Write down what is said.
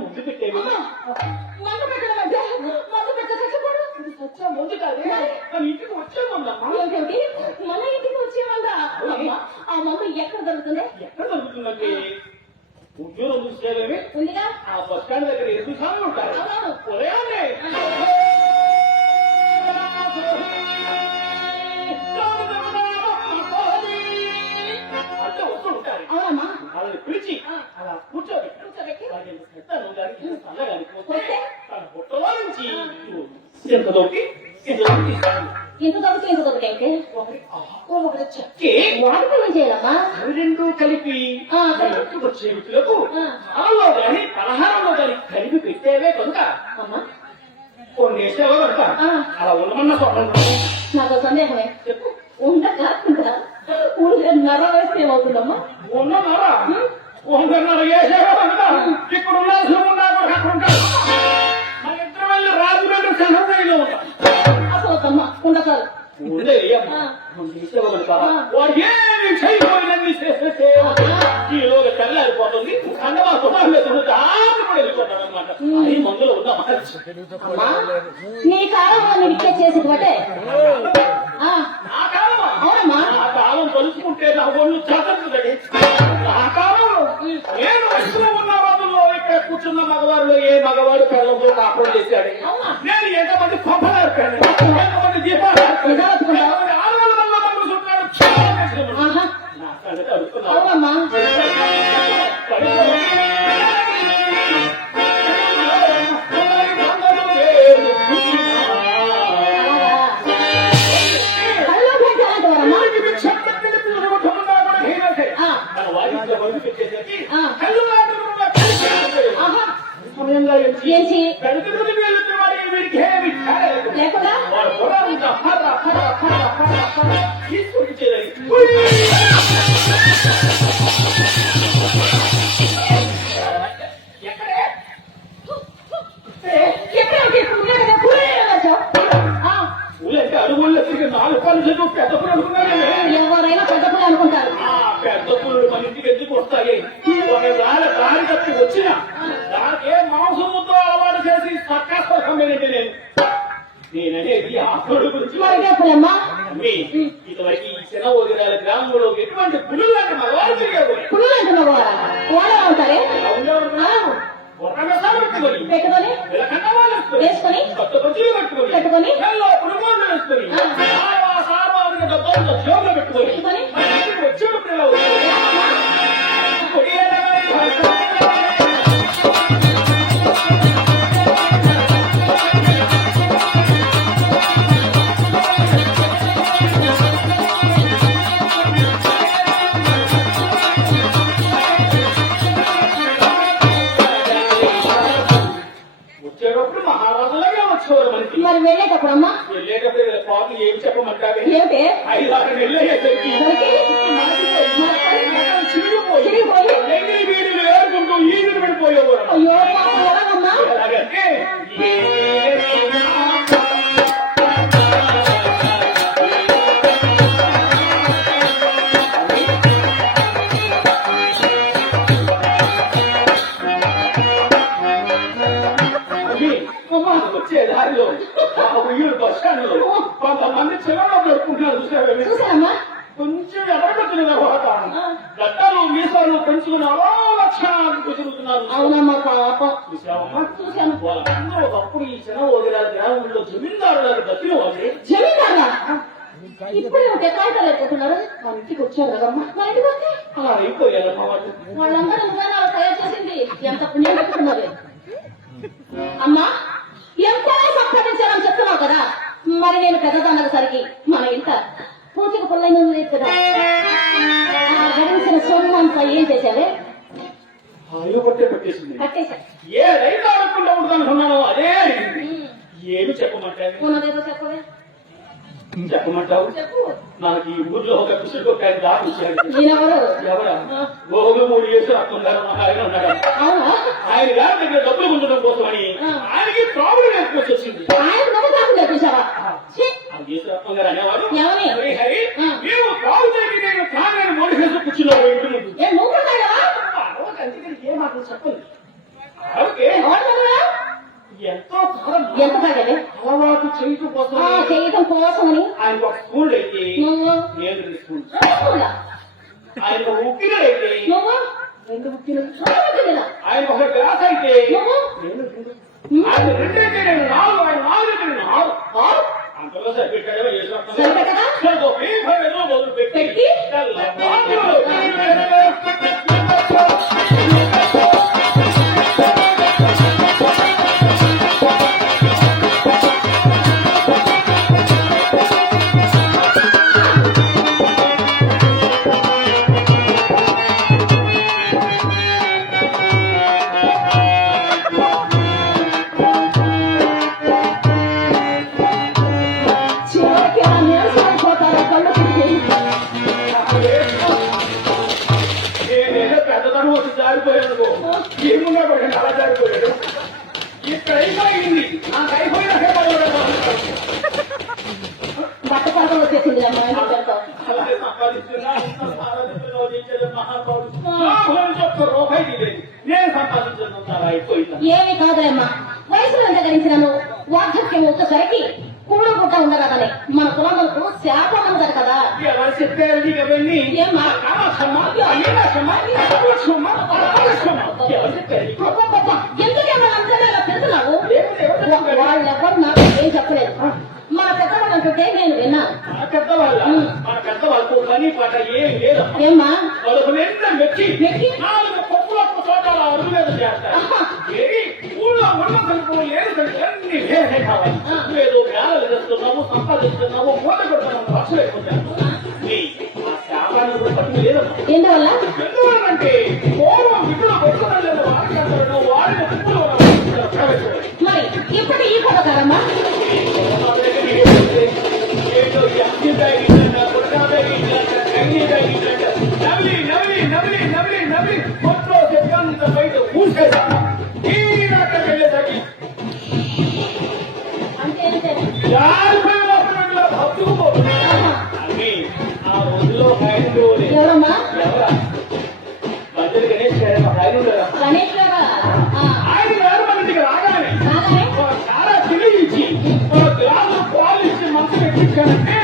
ముందు పెట్టేవి ముందు కాదు ఇంటికి వచ్చామన్నా మన ఇంటికి వచ్చేవాళ్ళ ఆ మమ్మ ఎక్కడ దొరుకుతుంది? ఎక్కడ దొరుకుతుందంటే ఉద్యోగం చూసేవేమి ఉందిగా ఆ బస్ స్టాండ్ దగ్గర ఎందుకు సార్లు ఉంటారు ఉదయాన్నే అంతా వస్తూ ఉంటారు. అవునమ్మా వాళ్ళని పిలిచి అలా కూర్చోబెట్టి తన బుట్టలో నుంచి ఎంత దొరికి ఎంత దొరికే చెక్కి వాడుకోవడం చేయాలమ్మా. అవి రెండు కలిపి చేతులకు అలా కానీ పలహారంలో కానీ కలిపి పెట్టేవే కనుక అమ్మా కొన్ని వేసేవా కనుక అలా ఉండమన్నా స్వప్నం. నాకు సందేహమే, చెప్పు. ఉండకుండా నర వేస్తే ఏమవుతుందమ్మా? ఉన్నమారా వందన్నర వేసేవా కనుక ఇప్పుడు మన ఇద్దరు వెళ్ళి రాజుగారు సెలవులో ఉంటాం. అసలు ఉండకాలు ఉండే వాడు ఏమి చేయబోయినన్ని చేసేస్తే ఈలోగా తెల్లారిపోతుంది. అన్నమా కుటుంబంలో వెళ్ళిపోతాడు అనమాట. అది మందులో ఉందా నీ కాలంలో నువ్వు చేసేది బట్టే ఆ కాలం అవునమ్మా. ఆ కాలం తలుచుకుంటే నా ఒళ్ళు చదువుతుంది. ఆ కాలంలో నేను వయసులో ఉన్న రోజుల్లో ఇక్కడ కూర్చున్న మగవారిలో ఏ మగవాడు పిల్లలతో కాపురం చేశాడు. నేను ఎంతమంది పంపలేకపోయాను, ఎంతమంది దీపాలు ఆడవాళ్ళ వల్ల మమ్మల్ని చుట్టాడు. నా సంగతి అడుగుతున్నాను. అవునమ్మా లేకుండా ఊళ్ళంటే అడుగుల్లో తిరిగి 4 పనులు పెద్ద పులు అనుకున్నారు. ఎవరైనా పెద్ద పులు అనుకుంటారు. పెద్ద పుల్లు మన ఇంటికి ఎందుకు వస్తాయి? ఒకవేళ దారి తప్పి వచ్చినా దానికే మాంసముతో అలవాటు చేసి సక్కాసంటే నేననేది ఆకుల గురించి. ఇదివరకు ఈ చిన్న ఓదిరాల గ్రామంలో ఎటువంటి పులులు అంటే మగవారు తిరిగారు. పులులు అంటే మగవారా? వాళ్ళే ఉంటారే పెట్టుకొని వేసుకొని కొత్త బజ్జీలు పెట్టుకొని పురుగోళ్ళు వేసుకొని డబ్బాలతో జోబులో పెట్టుకొని వచ్చినప్పుడు ఇలా వచ్చేటప్పుడు మహారాజులాగే వచ్చేవారు మనకి. మరి వెళ్ళేటప్పుడమ్మా వెళ్ళేటప్పుడు పాటలు ఏమి చెప్పమంటారు? ఏమిటే 5-6 వెళ్ళేసరికి చిరిగిపోయి వీడిని వేరుకుంటూ ఈదులు పడిపోయేవారు. అయ్యో ఎలాగమ్మా? ఎలాగంటే వచ్చే దారిలో బస్ స్టాండ్ లో కొంతమంది చివరిలో దొరుకుంటున్నారు. చూసారమ్మా? కొంచెం ఎడబెట్టిన గట్టాలు మీసాలు పెంచుకున్నారో లక్షణాలు కుదురుతున్నారు. అవునమ్మా పాపం చూసావమ్మా? చూశాను. ఒకప్పుడు ఈ చిన్న ఓదిరా గ్రామంలో జమీందారు బతిన వాళ్ళు. జమీందారా? ఇప్పుడు కాగితాలు అయిపోతున్నారు. మా ఇంటికి వచ్చారు కదమ్మా. మా ఇంటికి వస్తే అయిపోయారమ్మా వాళ్ళు. వాళ్ళందరూ నువ్వే నాకు తయారు చేసింది. ఎంత పుణ్యం పెట్టుకున్నది అమ్మా. ఎంత సంపాదించాలని చెప్తున్నావు కదా, మరి నేను పెద్దదన్నసరికి మన ఇంట పూజకు పుల్లైన లేదు కదా. ఏం చేశావే? ఆయిల్ పట్టే పెట్టేసింది. కట్టేశా. ఏ రైతు ఆడకుండా ఉండదనుకున్నానో అదే అడిగింది. ఏమి చెప్పమంటాను? ఉన్నదేదో చెప్పవే. చెప్పమంటావు? చెప్పు. నాకు ఈ ఊర్లో ఒక కుసుడు కొట్టాను దాపించాడు. ఈయనెవరు? ఎవరా? గోగులు 3 ఏళ్ళు అట్టున్నారు. ఆయన ఉన్నాడు. అవునా? ఆయన గారి దగ్గర డబ్బులు ఉండడం కోసమని ఆయనకి ప్రాబ్లం ఏర్పొచ్చేసింది. ఆయన నువ్వు నాకు తెప్పించావా? గారు అనేవాడు, ఏమని? హరి హరి మేము ప్రాబ్లం దగ్గర నేను కాంగ్రెస్ మోడీ చేసి కూర్చున్నావు ఇంటి ముందు. ఏ నువ్వు కూడా తాగావా? ఏ మాటలు చెప్పండి. ఓకే, ఎవరు తాగావా? ఎంతో కాలం ఎంత తాగావే? అలవాటు చేయటం కోసం చేయటం కోసమని ఆయన ఒక స్కూల్ అయితే నువ్వు నేను 2 స్కూల్, చూసుకున్నా. ఆయన ఒక ఉక్కిన అయితే నువ్వు 2 ఉక్కిన, చూసుకున్నా. ఆయన ఒక గ్లాస్ అయితే నువ్వు నేను 2, ఆయన 2 అయితే నేను 4, ఆయన 4 అయితే నేను 6. అంతలో సరిపెట్టాడో సరిపెట్టగా? మొదలు పెట్టి పెట్టి? చివరికి ఆ నీరసమైపోతారు కళ్ళు తిరిగి. నేనేదో పెద్దతనం వచ్చి జారిపోయాను. ఏమున్నా కూడా అలా జారిపోయాడు. ఇక్కడ అయిపోయింది. నాకు అయిపోయినాకే బట్ట పాటలు వచ్చేసింది అమ్మ అలాగే సంపాదిస్తున్నా మహాత్ముడు రూపాయి తీరేది. నేను సంపాదించిన అయిపోయింది. ఏమి కాదులేమ్మా, వయసులో ఎంత గడించినాను వార్ధక్యం వచ్చేసరికి కూడ గుట్ట ఉండరాదని మన కులములకు శాపం ఉన్నది కదా. ఎలా చెప్పారు నీకు అవన్నీ? ఏమ్మా? అబ్బబ్బబ్బ, ఎందుకేమో అంతగా ఇలా పెడుతున్నావు? వాళ్ళెవ్వరు నాకు ఏం చెప్పలేదు. మన పెద్దవాళ్ళు అంటుంటే నేను విన్నాను. మన పెద్దవాళ్ళకు పని పాట ఏం లేదు. ఏమ్మా? వాళ్ళకు నిండా మెచ్చి మెచ్చి? 4 పప్పుల చోటాల అరుగు మీద చేస్తారు. ఊళ్ళో ఉన్న కలుపు లేదు కలుపు అన్ని వేరే కావాలి. ఏదో వేళలు చేస్తున్నాము, సంపాదిస్తున్నాము, మూట కొడుతున్నాము, ఖర్చు అయిపోతాము. శాపాన్ని కూడా పట్టు లేదమ్మా. ఎందువల్ల? ఎందువల్లంటే పూర్వం విధులు కొట్టుకోలేదు వాడికంటారు, వాడిని ఉప్పులు ప్రవేశపెట్టారు. మరి ఇప్పుడు ఈ కథ కదమ్మా. ఏదో అగ్గిదాయినా కొట్టాదైనా కన్నీదైనా నవ్వి నవ్వి నవ్వి నవ్వి నవ్వి మొత్తం చెత్తంత బయట ఊసేదా ఈ నాటకం వెళ్ళేసరికి అంతే అంతే. అన్ని ఆ రోజులో ఆయన ఎవరమ్మా? ఎవరా మంత్రి గణేష్ గారు ఆయన గణేష్ గారా? ఆయన గారు మన ఇంటికి రాగానే రాగానే? చాలా తెలియచి గ్లాసు పాలు ఇచ్చి మంత్రి ఎక్కించానంటే